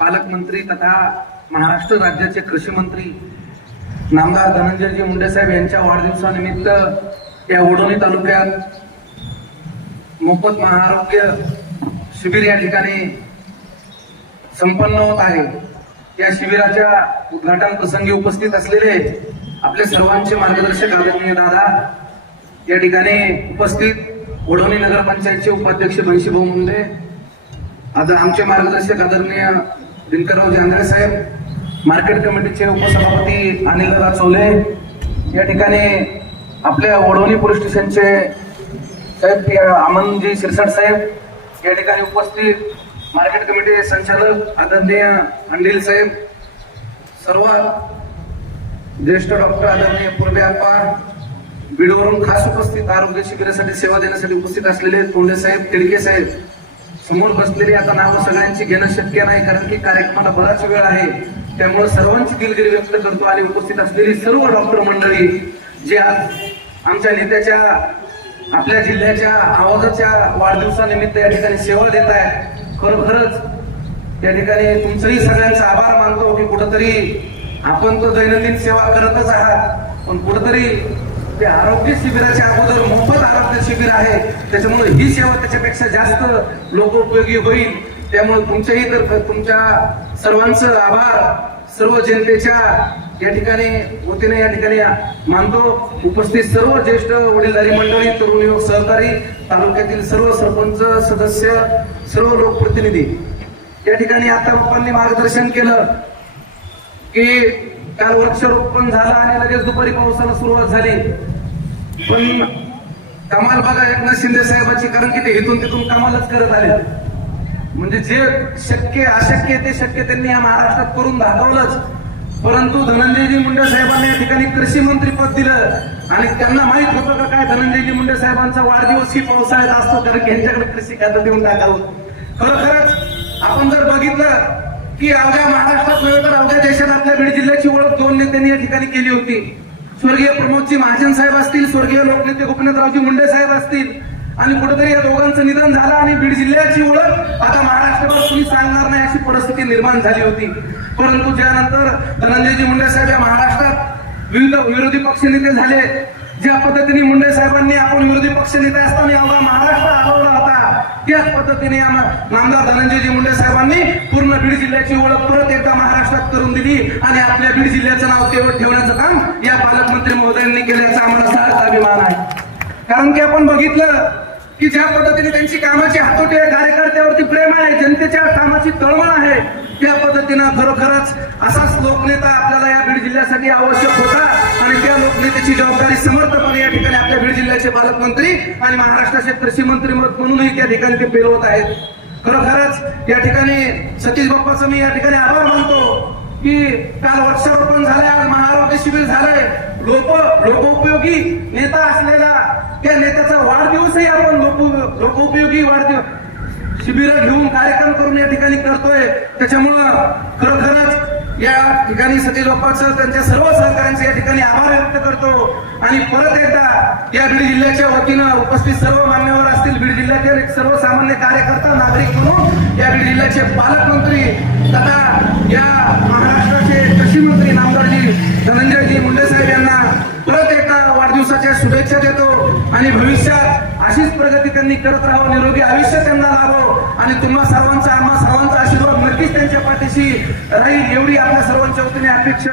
पालकमंत्री तथा महाराष्ट्र राज्याचे कृषी मंत्री नामदार धनंजयजी मुंडे साहेब यांच्या वाढदिवसानिमित्त या ओढोणी तालुक्यात मोफत महाआरोग्य शिबिर या ठिकाणी संपन्न होत आहे. या शिबिराच्या उद्घाटन प्रसंगी उपस्थित असलेले आपले सर्वांचे मार्गदर्शक आदरणीय दादा या ठिकाणी उपस्थित ओढवणी नगरपंचायतचे उपाध्यक्ष बनशीभाऊ मुंडे आता आमचे मार्गदर्शक आदरणीय दिनकरराव जांगरे साहेब मार्केट कमिटीचे उपसभापती अनिलदादा चोले या ठिकाणी आपल्या ओढवणी पोलीस स्टेशनचे साहेब आमनजी अमनजी शिरसाट साहेब या ठिकाणी उपस्थित मार्केट कमिटी संचालक आदरणीय अंडील साहेब सर्व ज्येष्ठ डॉक्टर आदरणीय पूर्वे आप्पा बीडवरून खास उपस्थित आरोग्य शिबिरासाठी सेवा देण्यासाठी उपस्थित असलेले तोंडे साहेब तिडके साहेब समोर बसलेली आता नावं सगळ्यांची घेणं शक्य नाही कारण की कार्यक्रमाला बराच वेळ आहे. त्यामुळे सर्वांची दिलगिरी व्यक्त करतो आणि उपस्थित असलेली सर्व डॉक्टर मंडळी जे आज आमच्या नेत्याच्या आपल्या जिल्ह्याच्या आवाजाच्या वाढदिवसानिमित्त या ठिकाणी सेवा देत आहे खरोखरच या ठिकाणी तुमचंही सगळ्यांचा आभार मानतो की कुठंतरी आपण तर दैनंदिन सेवा करतच आहात पण कुठंतरी ते आरोग्य शिबिराच्या अगोदर मोफत आहे. त्याच्यामुळे ही सेवा त्याच्यापेक्षा जास्त लोक उपयोगी होईल. त्यामुळे तुमच्याही तर तुमच्या सर्वांचं आभार. सर्व जनतेच्या या ठिकाणी वतीने या ठिकाणी मानतो. उपस्थित सर्व ज्येष्ठ वडीलधारी मंडळी तरुण युवक सहकारी तालुक्यातील सर्व सरपंच सदस्य सर्व लोकप्रतिनिधी. या ठिकाणी आता लोकांनी मार्गदर्शन केलं की काल वृक्षारोपण झालं आणि लगेच दुपारी पावसाला सुरुवात झाली. पण कमाल बघा एकनाथ शिंदे साहेबाची कारण की ते इथून तिथून कमालच करत आले म्हणजे जे शक्य अशक्य ते शक्य त्यांनी या महाराष्ट्रात करून दाखवलंच. परंतु धनंजयजी मुंडे साहेबांनी या ठिकाणी कृषी मंत्री पद दिलं. आणि त्यांना माहीत होतं का काय धनंजयजी मुंडे साहेबांचा वाढदिवस ही पावसाळ्यात असतो कारण की यांच्याकडे कृषी खातं देऊन टाकावं. खरोखरच आपण जर बघितलं की अवघ्या महाराष्ट्रात नव्हे तर अवघ्या देशात आपल्या बीड जिल्ह्याची ओळख दोन नेत्यांनी या ठिकाणी केली होती. स्वर्गीय प्रमोदजी महाजन साहेब असतील स्वर्गीय लोकनेते गोपीनाथरावजी मुंडे साहेब असतील आणि कुठेतरी या दोघांचं निधन झालं आणि बीड जिल्ह्याची ओळख आता महाराष्ट्रभर कुणी सांगणार नाही अशी परिस्थिती निर्माण झाली होती. परंतु त्यानंतर धनंजयजी मुंडे साहेब या महाराष्ट्रात विविध विरोधी पक्षनेते झाले. ज्या पद्धतीने मुंडे साहेबांनी आपण विरोधी पक्ष नेते असताना अवघा महाराष्ट्र हलवला होता त्याच पद्धतीने नामदार धनंजयजी मुंडे साहेबांनी पूर्ण बीड जिल्ह्याची ओळख परत एकदा महाराष्ट्रात करून दिली आणि आपल्या बीड जिल्ह्याचं नाव तेवढ ठेवण्याचं काम या पालकमंत्री महोदयांनी केल्याचा आम्हाला सहज अभिमान आहे. कारण की आपण बघितलं की ज्या पद्धतीने त्यांची कामाची हातोटी आहे कार्यकर्त्यावरती प्रेम आहे जनतेच्या कामाची तळमळ आहे त्या पद्धतीनं खरोखरच असाच लोकनेता आपल्याला या बीड जिल्ह्यासाठी आवश्यक होता. आणि त्या लोकनेत्याची जबाबदारी समर्थपणे या ठिकाणी आपल्या बीड जिल्ह्याचे पालकमंत्री आणि महाराष्ट्राचे कृषी मंत्री म्हणूनही त्या ठिकाणी ते पेरवत आहेत. खरोखरच या ठिकाणी सतीश बाप्पाचं मी या ठिकाणी आभार मानतो की काल वृक्षारोपण झालंय आज महाआरोग्य शिबिर झालंय. लोक लोकोपयोगी नेता असलेला त्या नेत्याचा वाढदिवसही आपण लोक लोकोपयोगी वाढदिवस शिबिर घेऊन कार्यक्रम करून या ठिकाणी करतोय. त्याच्यामुळं खरोखरच या ठिकाणी सती लोकांचं त्यांच्या सर्व सहकाऱ्यांचे या ठिकाणी आभार व्यक्त करतो. आणि परत एकदा या बीड जिल्ह्याच्या वतीनं उपस्थित सर्व मान्यवर असतील बीड जिल्ह्यातील सर्वसामान्य कार्यकर्ता नागरिक म्हणून या बीड जिल्ह्याचे पालकमंत्री तथा या महाराष्ट्राचे कृषी मंत्री नामदारजी धनंजयजी मुंडे साहेब यांना परत एकदा वाढदिवसाच्या शुभेच्छा देतो. आणि भविष्यात अशीच प्रगती त्यांनी करत राहावं निरोगी आयुष्य त्यांना लाभो. आणि तुम्हा सर्वांचा दिवशी राहील एवढी आपल्या सर्वांच्या वतीने अपेक्षा.